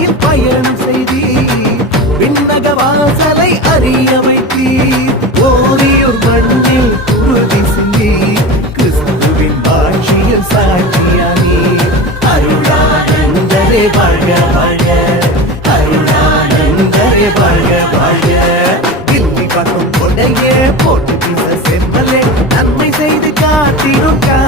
பாதையில் பயணம் செய்தீர். விண்ணக வாசலை அறிய வைத்தீர் ஓரியூர் மண்ணில் உறுதி சிந்தீர். கிறிஸ்துவின் வாழ்ச்சியில் சாட்சியானி அருளானந்தரே வாழ்க வாழ்க. அருளானந்தரே வாழ்க வாழ்க. கில்லி பக்கம் கொடையே போட்டு செம்பலே. நன்மை செய்து காட்டிடும் கா